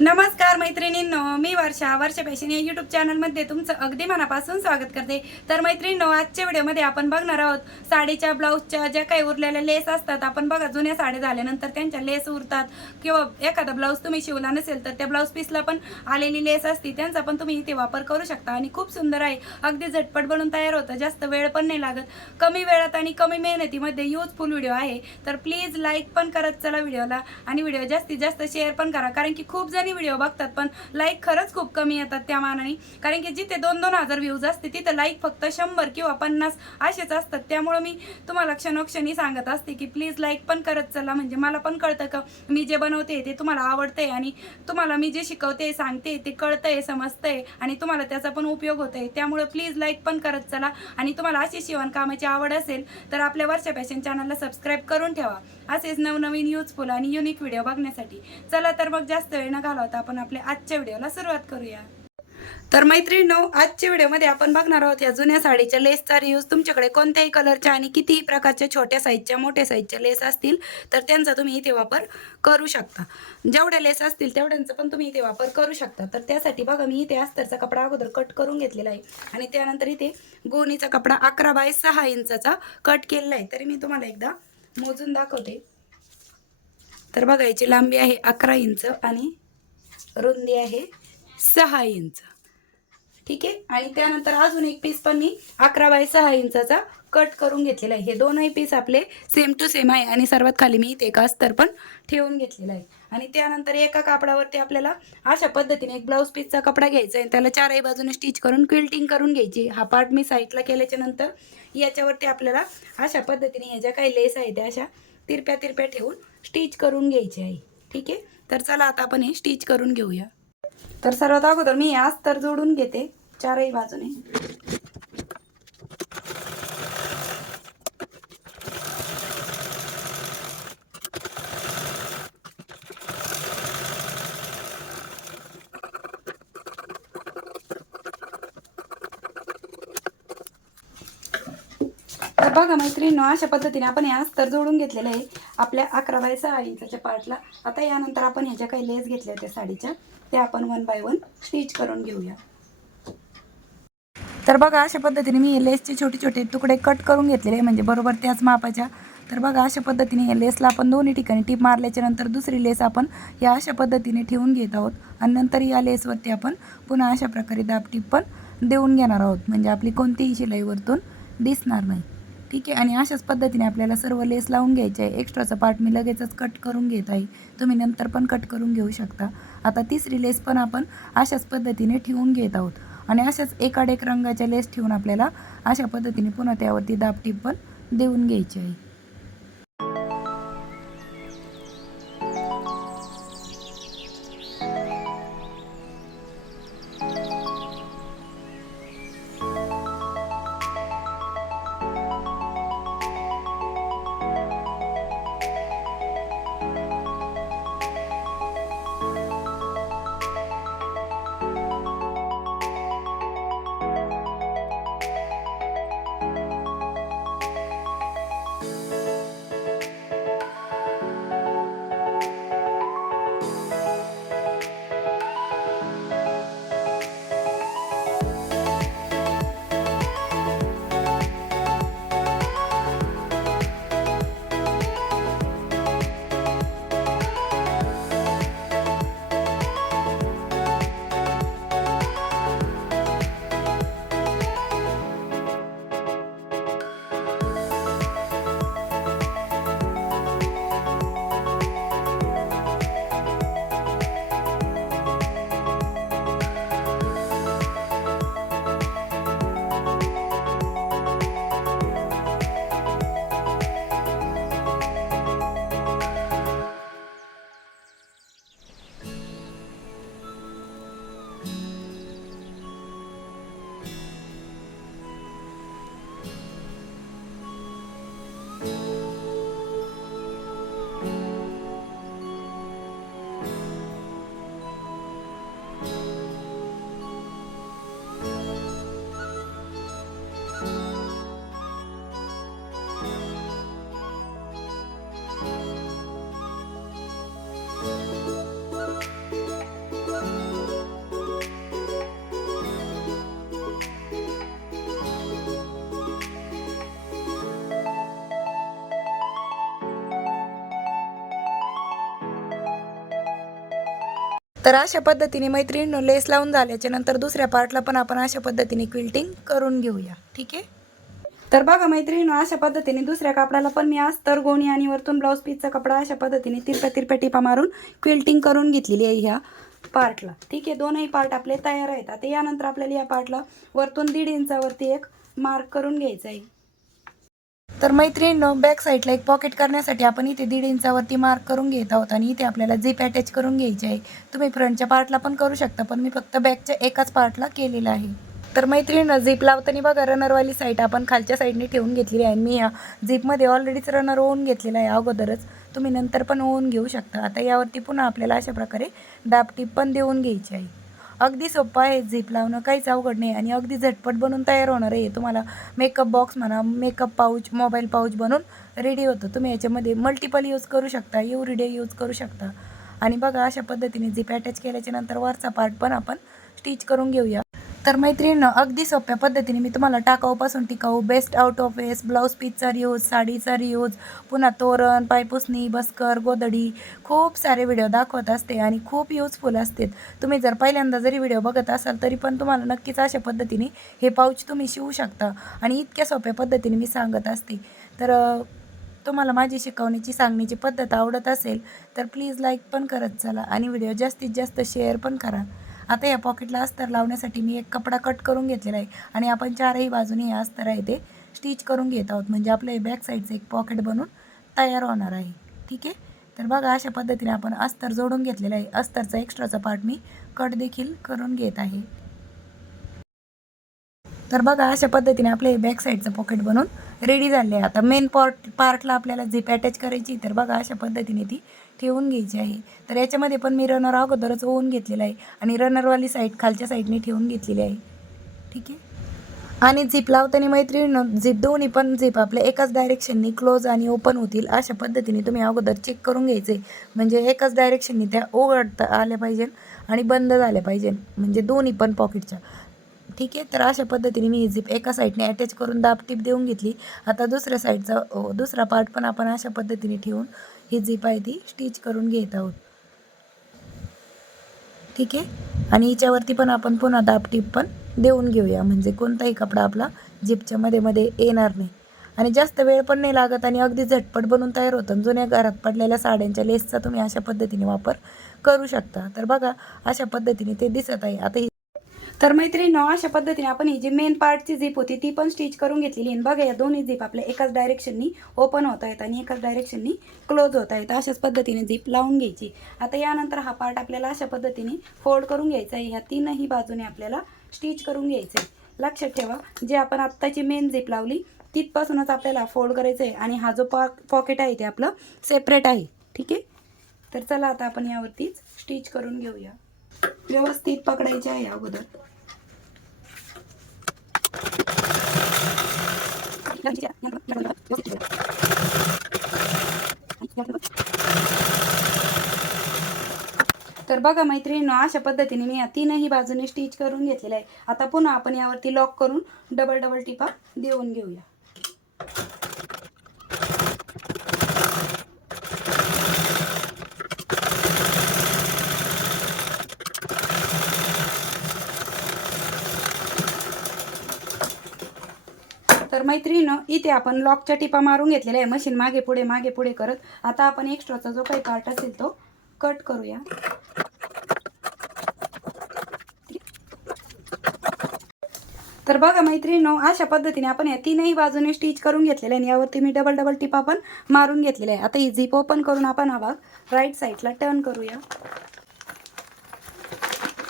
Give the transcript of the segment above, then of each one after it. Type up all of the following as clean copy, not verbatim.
नमस्कार मैत्रिणींनो, मी वर्षा फॅशन या यूट्यूब चॅनलमध्ये तुमचं अगदी मनापासून स्वागत करते। तर मैत्रिणींनो, आजच्या व्हिडिओमध्ये आपण बघणार आहोत साडीच्या ब्लाऊजच्या ज्या काही उरलेल्या लेस असतात। आपण बघा, जुन्या साड्या झाल्यानंतर त्यांच्या लेस उरतात किंवा एखादा ब्लाऊज तुम्ही शिवला नसेल तर त्या ब्लाऊज पीसला पण आलेली लेस असते, त्यांचा पण तुम्ही इथे वापर करू शकता आणि खूप सुंदर आहे। अगदी झटपट बनून तयार होतं, जास्त वेळ पण नाही लागत, कमी वेळात आणि कमी मेहनतीमध्ये यूजफुल व्हिडिओ आहे। तर प्लीज लाईक पण करत चला व्हिडिओला आणि व्हिडिओ जास्तीत जास्त शेअर पण करा, कारण की खूप जणी व्हिडिओ बघतात पण लाईक खरंच खूप कमी येतात त्या मानाने। कारण की जिथे 2-2 हजार व्ह्यूज असते तिथे लाईक फक्त 100 किंवा 50 असेच असतात। त्यामुळे मी तुम्हाला क्षणोक्षणी सांगत असते की प्लीज लाईक पण करत चला, म्हणजे मला पण कळतं का मी जे बनवते ते तुम्हाला आवडते आणि तुम्हाला मी जे शिकवते सांगते ते कळतंय, समजतंय आणि तुम्हाला त्याचा पण उपयोग होतोय। त्यामुळे प्लीज लाईक पण करत चला आणि तुम्हाला अशी शिवणकामाची आवड असेल तर आपल्या वर्षा फॅशन चॅनलला सबस्क्राईब करून ठेवा, असेच नवनवीन यूजफुल आणि युनिक व्हिडिओ बघण्यासाठी। चला तर मग जास्त वेळ न घालवता आपण आपल्या आजच्या व्हिडिओला सुरुवात करूया। तर मैत्रिणींनो, आजच्या व्हिडिओमध्ये आपण बघणार आहोत या जुन्या साडीच्या लेसचा रियूज। तुमच्याकडे कोणत्याही कलरच्या आणि कितीही प्रकारच्या छोट्या साईजच्या मोठ्या साईजच्या लेस असतील तर त्यांचा तुम्ही इथे वापर करू शकता। जेवढ्या लेस असतील तेवढ्यांचा पण तुम्ही इथे वापर करू शकता। तर त्यासाठी बघा, मी इथे अस्तरचा कपडा अगोदर कट करून घेतलेला आहे आणि त्यानंतर इथे गोणीचा कपडा 11 बाय 6 इंचाचा कट केलेला आहे। तरी मी तुम्हाला एकदा मोजून दाखवते। तर बघा, याची लांबी आहे 11 इंच आणि रुंदी आहे 6 इंच, ठीक आहे। आणि त्यानंतर अजून एक पीस पण मी 11 बाय 6 इंचाचा कट करून घेतलेला आहे। हे दोनही पीस आपले सेम टू सेम आहे आणि सर्वात खाली मी इथे एक अस्तर पण ठेवून घेतलेला आहे। आणि त्यानंतर एका कापडावरती आपल्याला अशा पद्धतीने एक ब्लाऊज पीसचा कपडा घ्यायचा आहे, त्याला चारही बाजूने स्टिच करून क्विल्टिंग करून घ्यायची। हा पार्ट मी साईडला केल्याच्या नंतर याच्यावरती आपल्याला अशा पद्धतीने ह्या ज्या काही लेस आहे त्या अशा तिरप्या तिरप्या ठेवून स्टिच करून घ्यायची आहे, ठीक आहे। तर चला आता आपण हे स्टिच करून घेऊया। तर सर्वात अगोदर मी हे अस्तर जोडून घेते चारही बाजूने। तर बघा मैत्रिणींनो, अशा पद्धतीने आपण हे अस्तर जोडून घेतलेलं आहे आपल्या 11 बाय 6 इंचाच्या पार्टला। आता यानंतर आपण ह्या ज्या काही लेस घेतल्या त्या साडीच्या त्या आपण 1 बाय 1 स्टिच करून घेऊया। तर बघा, अशा पद्धतीने मी हे लेसचे छोटे छोटे तुकडे कट करून घेतलेले, म्हणजे बरोबर त्याच मापाच्या। तर बघा, अशा पद्धतीने या लेसला आपण दोन्ही ठिकाणी टीप मारल्याच्या नंतर दुसरी लेस आपण या अशा पद्धतीने ठेवून घेत आहोत आणि नंतर या लेसवरती आपण पुन्हा अशा प्रकारे दाबटीप पण देऊन घेणार आहोत, म्हणजे आपली कोणतीही शिलाई वरतून दिसणार नाही, ठीक आहे। आणि अशाच पद्धतीने आपल्याला सर्व लेस लावून घ्यायचे आहे। एक्स्ट्राचा पार्ट मी लगेचच कट करून घेत आहे, तुम्ही नंतर पण कट करून घेऊ शकता। आता तिसरी लेस पण आपण अशाच पद्धतीने ठेवून घेत आहोत आणि अशाच एकाडेक रंगाच्या लेस ठेवून आपल्याला अशा पद्धतीने पुन्हा त्यावरती दाबटीप पण देऊन घ्यायची आहे। तर अशा पद्धतीने मैत्रिणींनो लेस लावून झाल्याच्या नंतर दुसऱ्या पार्टला पण आपण अशा पद्धतीने क्विल्टिंग करून घेऊया. ठीक आहे. तर बघा मैत्रिणींनो अशा पद्धतीने दुसऱ्या कापडाला पण मी अस्तर गोणी आणि वरतून ब्लाऊज पीसचा कपडा अशा पद्धतीने तिरप्या टिपा मारून क्विल्टिंग करून घेतलेली आहे ह्या पार्टला. ठीक आहे. दोनही पार्ट आपले तयार आहेत. आता यानंतर आपल्याला या पार्टला वरतून 1.5 इंचावरती एक मार्क करून घ्यायचा आहे. तर मैत्रिणींनो बॅक साईडला एक पॉकेट करण्यासाठी आपण इथे 1.5 इंचावरती मार्क करून घेत आहोत आणि इथे आपल्याला झिप अटॅच करून घ्यायची आहे. तुम्ही फ्रंटच्या पार्टला पण करू शकता, पण मी फक्त बॅकच्या एकाच पार्टला केलेलं आहे. तर मैत्रिणींनो झिप लावताना बघा रनरवाली साईड आपण खालच्या साईडने ठेवून घेतलेली आहे. मी या झिपमध्ये ऑलरेडीच रनर ओवून घेतलेला आहे अगोदरच. तुम्ही नंतर पण ओवून घेऊ शकता. आता यावरती पुन्हा आपल्याला अशा प्रकारे दाबटीप पण देऊन घ्यायची आहे. अगदी सोपं आहे झिप लावणं, काहीच अवघड नाही आणि अगदी झटपट बनून तयार होणार आहे. तुम्हाला मेकअप बॉक्स म्हणा, मेकअप पाऊच, मोबाईल पाऊच बनून रेडी होतं. तुम्ही याच्यामध्ये मल्टिपल यूज करू शकता, एव्हरीडे यूज करू शकता. आणि बघा अशा पद्धतीने झिप अटॅच केल्याच्या नंतर वरचा पार्ट पण आपण स्टिच करून घेऊया. तर मैत्रिणींनो अगदी सोप्या पद्धतीने मी तुम्हाला टाकाऊपासून टिकाऊ, best out of waste, blouse पीसचा रियूज, साडीचा रियूज, पुन्हा तोरण, पायपुसणी, बस्कर, गोधडी खूप सारे व्हिडिओ दाखवत असते आणि खूप यूजफुल असतात. तुम्ही जर पहिल्यांदा जरी व्हिडिओ बघत असाल तरी पण तुम्हाला नक्कीच अशा पद्धतीने हे पाऊच तुम्ही शिवू शकता आणि इतक्या सोप्या पद्धतीने मी सांगत असते. तर तुम्हाला माझी शिकवण्याची सांगण्याची पद्धत आवडत असेल तर प्लीज लाईक पण करत चला आणि व्हिडिओ जास्तीत जास्त शेअर पण करा. आता या पॉकेटला अस्तर लावण्यासाठी मी एक कपडा कट करून घेतलेला आहे आणि आपण चारही बाजूने हे अस्तर आहे ते स्टिच करून घेत आहोत. म्हणजे आपलं हे बॅक साईडचं एक पॉकेट बनून तयार होणार आहे. ठीक आहे. तर बघा अशा पद्धतीने आपण अस्तर जोडून घेतलेलं आहे. अस्तरचा एक्स्ट्राचा पार्ट मी कट देखील करून घेत आहे. तर बघा अशा पद्धतीने आपले बॅक साईडचं पॉकेट बनवून रेडी झाले आहे. आता मेन पार्टला आपल्याला झिप अटॅच करायची. तर बघा अशा पद्धतीने ती ठेवून घ्यायची आहे. तर याच्यामध्ये पण मी रनर अगोदरच ओवून घेतलेला आहे आणि रनरवाली साईड खालच्या साईडने ठेवून घेतलेली आहे. ठीक आहे. आणि झिप लावताना मैत्रिणींनो झिप दोन्ही पण झिप आपल्या एकाच डायरेक्शननी क्लोज आणि ओपन होतील अशा पद्धतीने तुम्ही अगोदर चेक करून घ्यायचे. म्हणजे एकाच डायरेक्शननी त्या उघडता आल्या पाहिजे आणि बंद झाल्या पाहिजे, म्हणजे दोन्ही पण पॉकेटच्या. ठीक आहे. तर अशा पद्धतीने मी झिप एका साईडने अटॅच करून दाबटीप देऊन घेतली. आता दुसऱ्या साईडचा दुसरा पार्ट पण आपण अशा पद्धतीने ठेवून ही झिप आहे ती स्टिच करून घेत आहोत. ठीक आहे. आणि हिच्यावरती पण आपण पुन्हा दाबटीप पण देऊन घेऊया, म्हणजे कोणताही कपडा आपला झिपच्या मध्ये येणार नाही आणि जास्त वेळ पण नाही लागत आणि अगदी झटपट बनून तयार होतं. जुन्या घरात पडलेल्या साड्यांच्या लेसचा तुम्ही अशा पद्धतीने वापर करू शकता. तर बघा अशा पद्धतीने ते दिसत आहे. आता तर मैत्रिणींनो अशा पद्धतीने आपण ही जी मेन पार्टची झिप होती ती पण स्टिच करून घेतलेली आहे. बघा या दोन्ही झिप आपल्या एकाच डायरेक्शननी ओपन होत आहेत आणि एकाच डायरेक्शननी क्लोज होत आहेत. अशाच पद्धतीने झिप लावून घ्यायची. आता यानंतर हा पार्ट आपल्याला अशा पद्धतीने फोल्ड करून घ्यायचा आहे. ह्या तीनही बाजूने आपल्याला स्टिच करून घ्यायचं आहे. लक्षात ठेवा जे आपण आत्ताची मेन झिप लावली तिथपासूनच आपल्याला फोल्ड करायचं आहे आणि हा जो पॉकेट आहे ते आपलं सेपरेट आहे. ठीक आहे. तर चला आता आपण यावरतीच स्टिच करून घेऊया. व्यवस्थित पकडायचे आहे अगोदर. तर बघा मैत्रिणींनो अशा पद्धतीने मी या तीनही बाजूने स्टिच करून घेतलेलं आहे. आता पुन्हा आपण यावरती लॉक करून डबल टिपा देऊन घेऊया. तर मैत्रिणींनो इथे आपण लॉकच्या टिपा मारून घेतलेल्या आहे मशीन मागे पुढे करत. आता आपण एक्स्ट्राचा जो काही पार्ट असेल तो कट करूया. तर बघा मैत्रिणींनो अशा पद्धतीने आपण या तीनही बाजूने स्टिच करून घेतलेले आहे. यावरती मी डबल टिपा पण मारून घेतलेले आहे. आता ही झिप ओपन करून आपण हा भाग राईट साईडला टर्न करूया.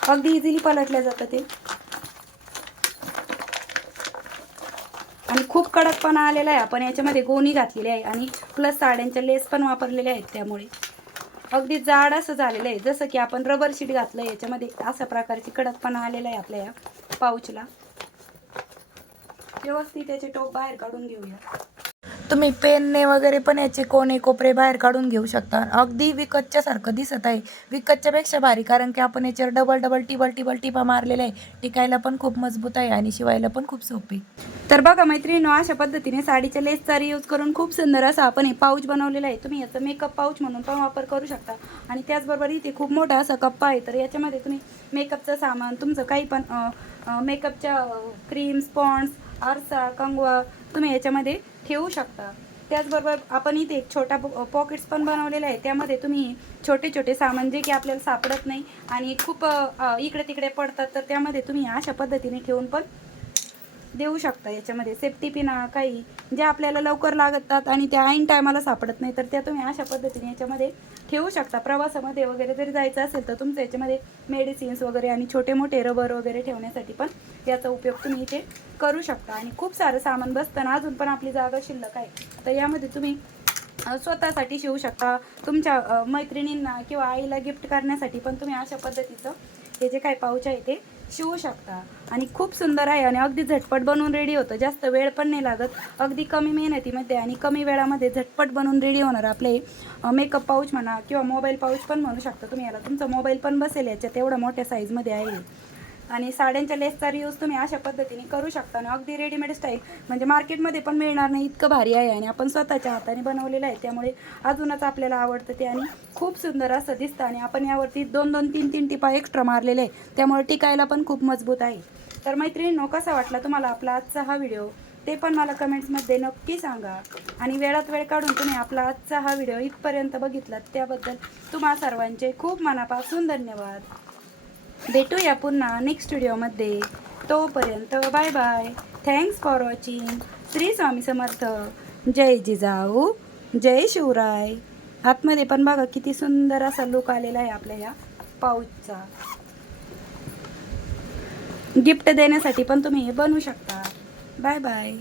अगदी इझिली पलटल्या जातं ते आणि खूप कडकपणा आलेला आहे. आपण याच्यामध्ये गोणी घातलेली आहे आणि प्लस साड्यांच्या लेस पण वापरलेल्या आहेत, त्यामुळे अगदी जाड असं झालेलं आहे, जसं की आपण रबर शीट घातलं याच्यामध्ये. अशा प्रकारची कडकपणा आलेला आहे आपल्या या पाऊचला. व्यवस्थित त्याचे टोप बाहेर काढून घेऊया. तुम्ही पेनने वगैरे पण याचे कोणे कोपरे बाहेर काढून घेऊ शकता. अगदी विकतच्या सारखं दिसत आहे, विकतच्या पेक्षा भारी, कारण की आपण याच्यावर डबल डबल टिबल टिपा मारलेल्या आहे. टिकायला पण खूप मजबूत आहे आणि शिवायला पण खूप सोपे. तर बघा मैत्रिणींनो, अशा पद्धतीने साडीच्या लेसचा रियूज करून खूप सुंदर असं आपण हे पाऊच बनवलेलं आहे. तुम्ही याचा मेकअप पाऊच म्हणून पण वापर करू शकता आणि त्याचबरोबर इथे खूप मोठा असा कप्पा आहे. तर याच्यामध्ये तुम्ही मेकअपचं सामान, तुमचं काही पण मेकअपच्या क्रीम, स्पॉन्स, आरसा, कंगवा तुम्ही याच्यामध्ये ठेवू शकता. त्याचबरोबर आपण इथे एक छोटा पॉकेट्स पण बनवलेला आहे. त्यामध्ये तुम्ही छोटे छोटे सामान जे की आपल्याला सापडत नाही आणि खूप इकडे तिकडे पडतात, तर त्यामध्ये तुम्ही अशा पद्धतीने ठेवून पण देऊ शकता. याच्यामध्ये सेफ्टी पिना काही जे आपल्याला लवकर लागतात आणि त्या ऐन टायमाला सापडत नाही, तर त्या तुम्ही अशा पद्धतीने याच्यामध्ये ठेवू शकता. प्रवासामध्ये वगैरे जरी जायचं असेल तर तुमचं याच्यामध्ये मेडिसिन्स वगैरे आणि छोटे मोठे रबर वगैरे ठेवण्यासाठी पण याचा उपयोग तुम्ही इथे करू शकता. आणि खूप सारं सामान बसताना अजून पण आपली जागा शिल्लक आहे, तर यामध्ये तुम्ही स्वतःसाठी शिवू शकता. तुमच्या मैत्रिणींना किंवा आईला गिफ्ट करण्यासाठी पण तुम्ही अशा पद्धतीचं हे जे काही पाऊच आहे ते शिवू शकता. आणि खूप सुंदर आहे आणि अगदी झटपट बनवून रेडी होतं. जास्त वेळ पण नाही लागत. अगदी कमी मेहनतीमध्ये आणि कमी वेळामध्ये झटपट बनवून रेडी होणार आपले मेकअप पाऊच म्हणा किंवा मोबाईल पाऊच पण म्हणू शकता तुम्ही याला. तुमचा मोबाईल पण बसेल याच्यात, एवढ्या मोठ्या साईजमध्ये आहे. आणि साड्यांच्या लेसचा रियूज तुम्ही अशा पद्धतीने करू शकता आणि अगदी रेडीमेड स्टाईल, म्हणजे मार्केटमध्ये पण मिळणार नाही इतकं भारी आहे आणि आपण स्वतःच्या हाताने बनवलेलं आहे, त्यामुळे अजूनच आपल्याला आवडतं ते आणि खूप सुंदर असं दिसतं. आणि आपण यावरती 2-2, 3-3 टिपा एक्स्ट्रा मारलेले आहे, त्यामुळे टिकायला पण खूप मजबूत आहे. तर मैत्रिणींनो, कसा वाटला तुम्हाला आपला आजचा हा व्हिडिओ ते पण मला कमेंट्समध्ये नक्की सांगा. आणि वेळात वेळ काढून तुम्ही आपला आजचा हा व्हिडिओ इथपर्यंत बघितलात त्याबद्दल तुम्हा सर्वांचे खूप मनापासून धन्यवाद. भेटूया पुन्हा नेक्स्ट व्हिडिओमध्ये. तोपर्यंत bye bye. Thanks for watching. Shri Swami Samarth. जय जिजाऊ, जय शिवराय. आतमध्ये पण बघा किती सुंदर असा लुक आलेला आहे आपल्या या पाऊचचा. गिफ्ट देण्यासाठी पण तुम्ही हे बनवू शकता. Bye bye.